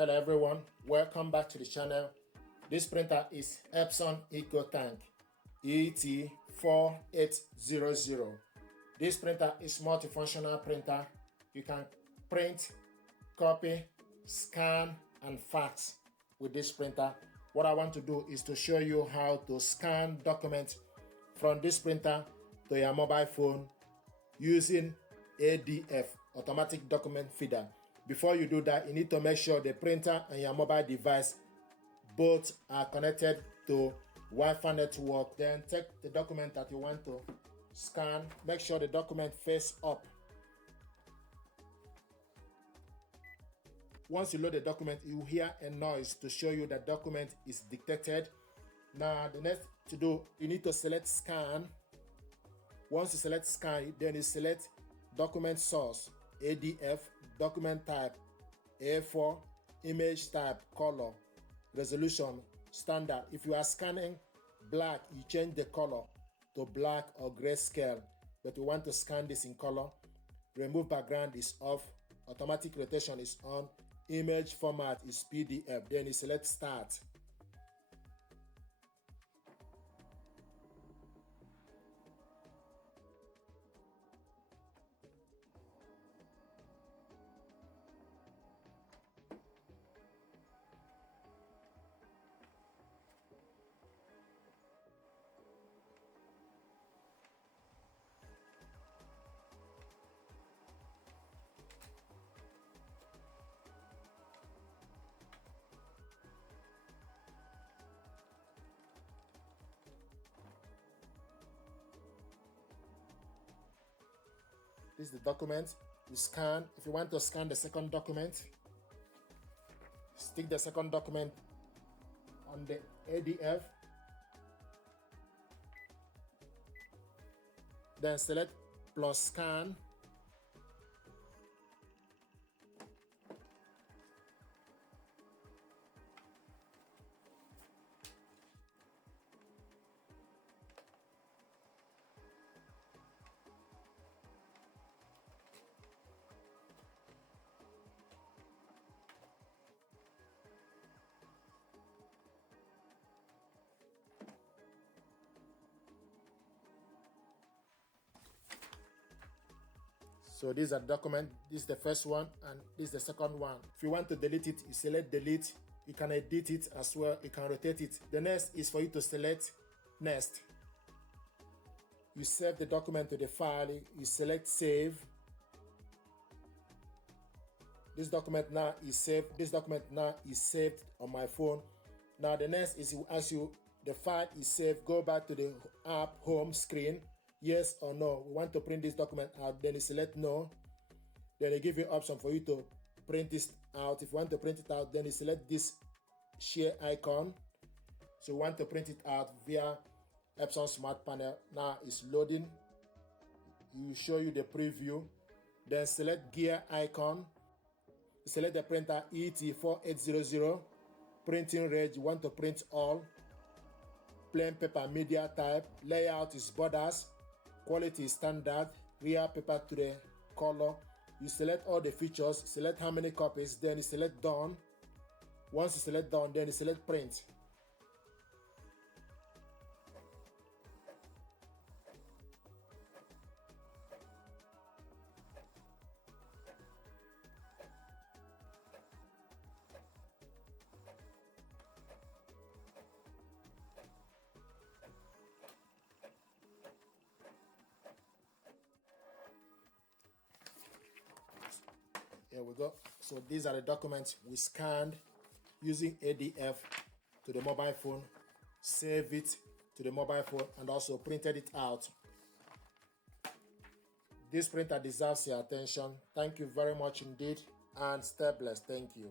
Hello everyone, welcome back to the channel. This printer is Epson ET-4800. This printer is multifunctional printer. You can print, copy, scan and fax with this printer. What I want to do is to show you how to scan documents from this printer to your mobile phone using ADF, automatic document feeder. Before you do that, you need to make sure the printer and your mobile device both are connected to Wi-Fi network. Then take the document that you want to scan. Make sure the document face up. Once you load the document, you hear a noise to show you that document is dictated. Now, the next to do, you need to select scan. Once you select scan, then you select document source, ADF, document type, A4, image type, color, resolution, standard. If you are scanning black, you change the color to black or grayscale, but you want to scan this in color. Remove background is off, automatic rotation is on, image format is PDF. Then you select start. This is the document. You scan. If you want to scan the second document, stick the second document on the ADF. Then select plus scan. So these are document. This is the first one and this is the second one. If you want to delete it, you select delete. You can edit it as well. You can rotate it. The next is for you to select next. You save the document to the file. You select save. This document now is saved. This document now is saved on my phone. Now the next is as you the file is saved, go back to the app home screen. Yes or no, we want to print this document out. Then you select no. Then they give you option for you to print this out. If you want to print it out, then you select this share icon. So you want to print it out via Epson Smart Panel. Now it's loading. You show you the preview. Then select gear icon. Select the printer ET-4800. Printing range, you want to print all. Plain paper media type. Layout is borders. Quality is standard. Real paper to the color. You select all the features. Select how many copies. Then you select done. Once you select done, then you select print. Here we go. So these are the documents we scanned using ADF to the mobile phone, save it to the mobile phone, and also printed it out. This printer deserves your attention. Thank you very much indeed, and stay blessed. Thank you.